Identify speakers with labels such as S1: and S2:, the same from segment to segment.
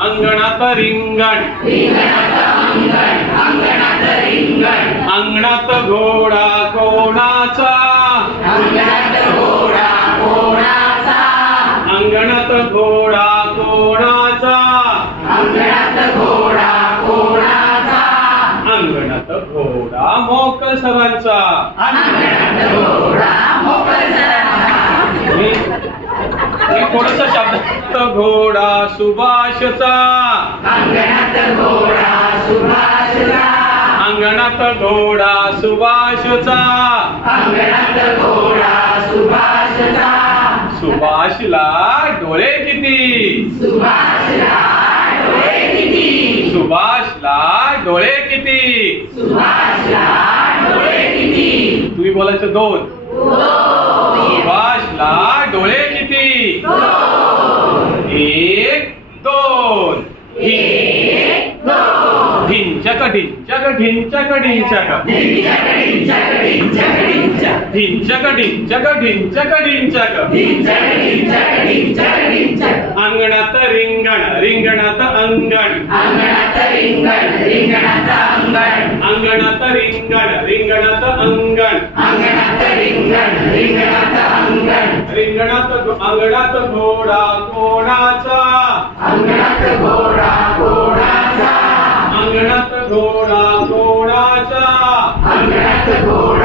S1: अंगणात रिंगण.
S2: अंगणात
S1: घोडा कोणाचा?
S2: अंगणात घोडा कोणाचा?
S1: अंगणात घोडा मोकळ सरांचा मी थोडस शब्द घोडा सुभाषचा.
S2: अंगणात घोडा सुभाषचा.
S1: अंगणात घोडा सुभाषचा.
S2: अंगणात घोडा सुभाषचा.
S1: सुभाषला डोळे किती?
S2: सुभाषला डोळे किती?
S1: सुभाषला डोळे किती?
S2: सुभाषला डोळे किती?
S1: तुम्ही बोलायचं दोन. सुभाषला डोळे किती? एक दोन. ढिंचक ढिंचक ढिंचक ढिंचक
S2: ढिंचक ढिंचक ढिंचक ढिंचक
S1: अंगणात रिंगण रिंगणात अंगण.
S2: अंगणात रिंगण रिंगणात अंगण.
S1: अंगणात रिंगण रिंगणात अंगण
S2: अंगणात रिंगण रिंगणात
S1: रिंगणात अंगणात घोडा कोणाचा
S2: अंगणात घोडा कोणाचा
S1: अंगणात घोडा कोणाचा
S2: अंगणात घोडा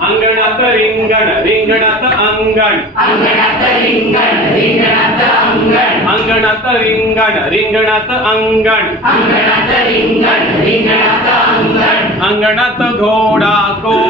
S1: अंगणात रिंगण रिंगणात अंगण.
S2: अंगणात रिंगण रिंगणात अंगण.
S1: अंगणात रिंगण रिंगणात अंगण.
S2: अंगणात रिंगण रिंगणात अंगण.
S1: अंगणात घोडा
S2: घोडा.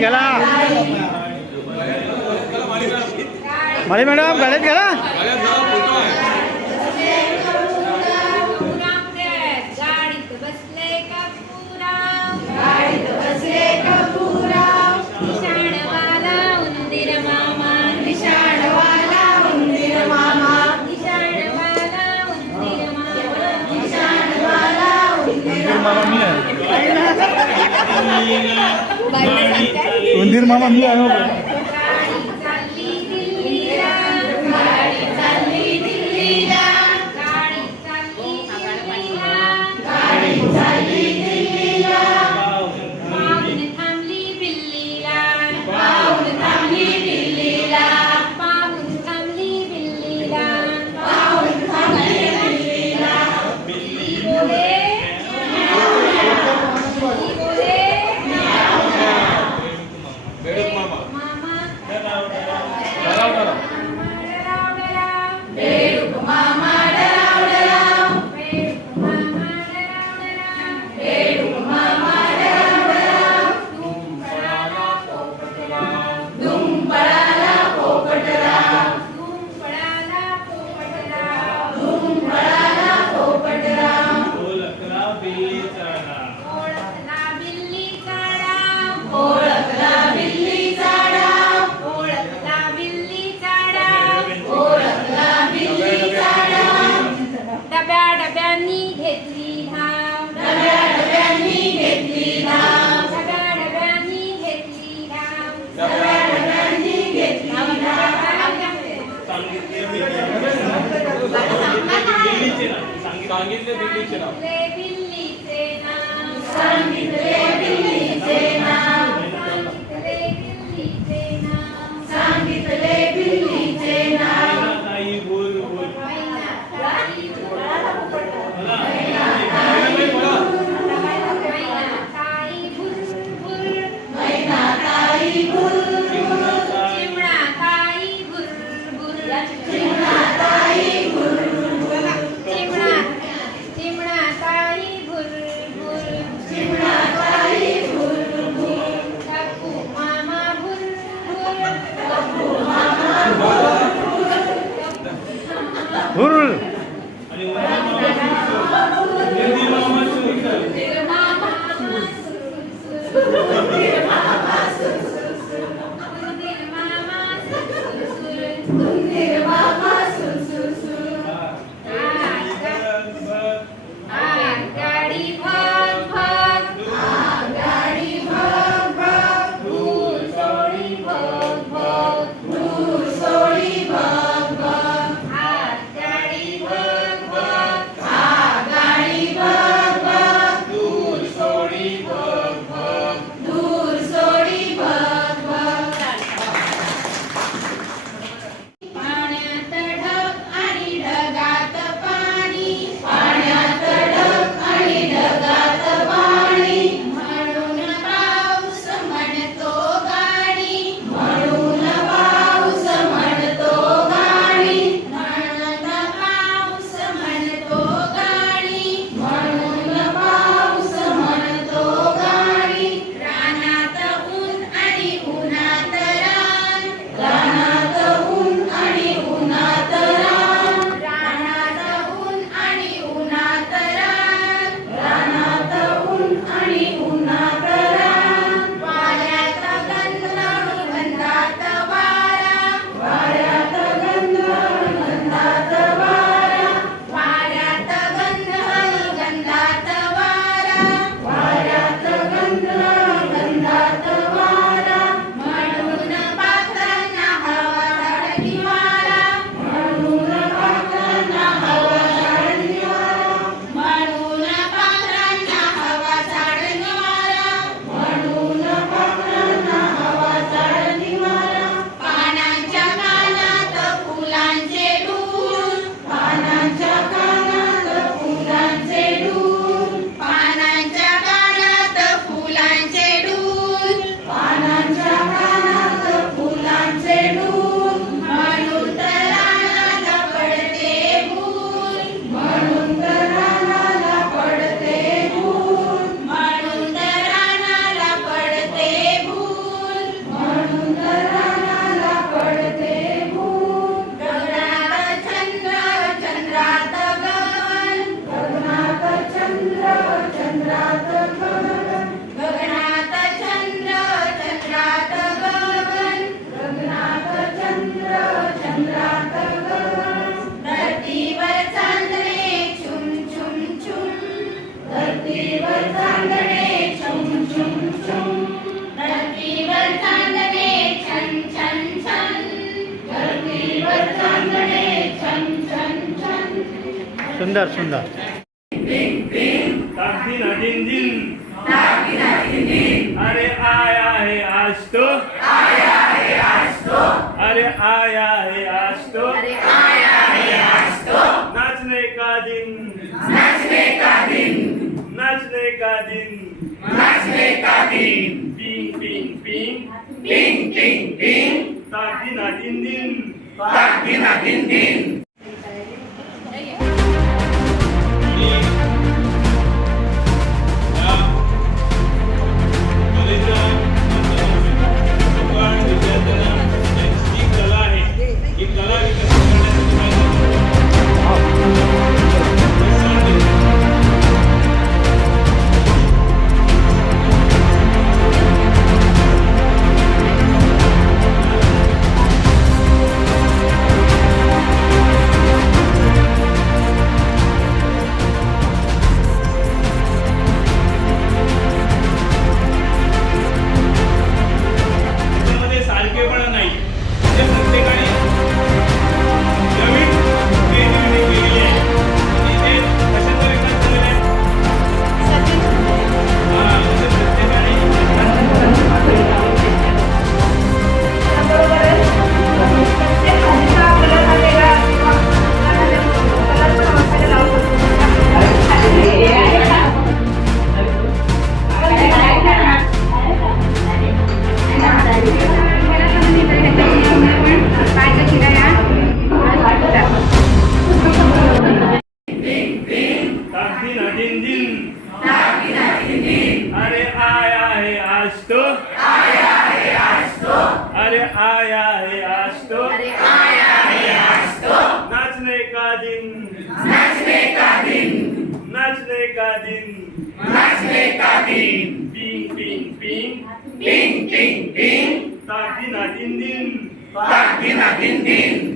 S2: घ्याला
S3: माळी मॅडम गाड्यात
S2: घ्याला Bye.
S4: Bye.
S3: उंदीर मामा मी आहे
S1: सांगितले दिल्लीचे नाव
S2: सांगितले दिल्लीचे नाव
S4: सांगितले दिल्लीचे नाव
S2: सांगितले दिल्लीचे नाव
S4: ताई बोल
S2: बोल ताई बुलबुल
S4: चिमणा ताई बुलबुल
S3: Look
S4: at
S3: सुंदर सुंदर.
S1: ताकदीन दिन दिन अरे आया है आज तो. अरे आया है आज तो. नाचने का दिन. नाचने का दिन. नाचने का दिन पिंग. पिंग पिंग पिंग पिंग पिंग ताकदीन दिन दिन. कला दिन दिन अरे आया है आज तो अरे आया है आज तो नाचने का दिन? नाचने का दिन? पिंग पिंग पिंग. पिंग पिंग पिंग. ताकदीन दिन. दिन.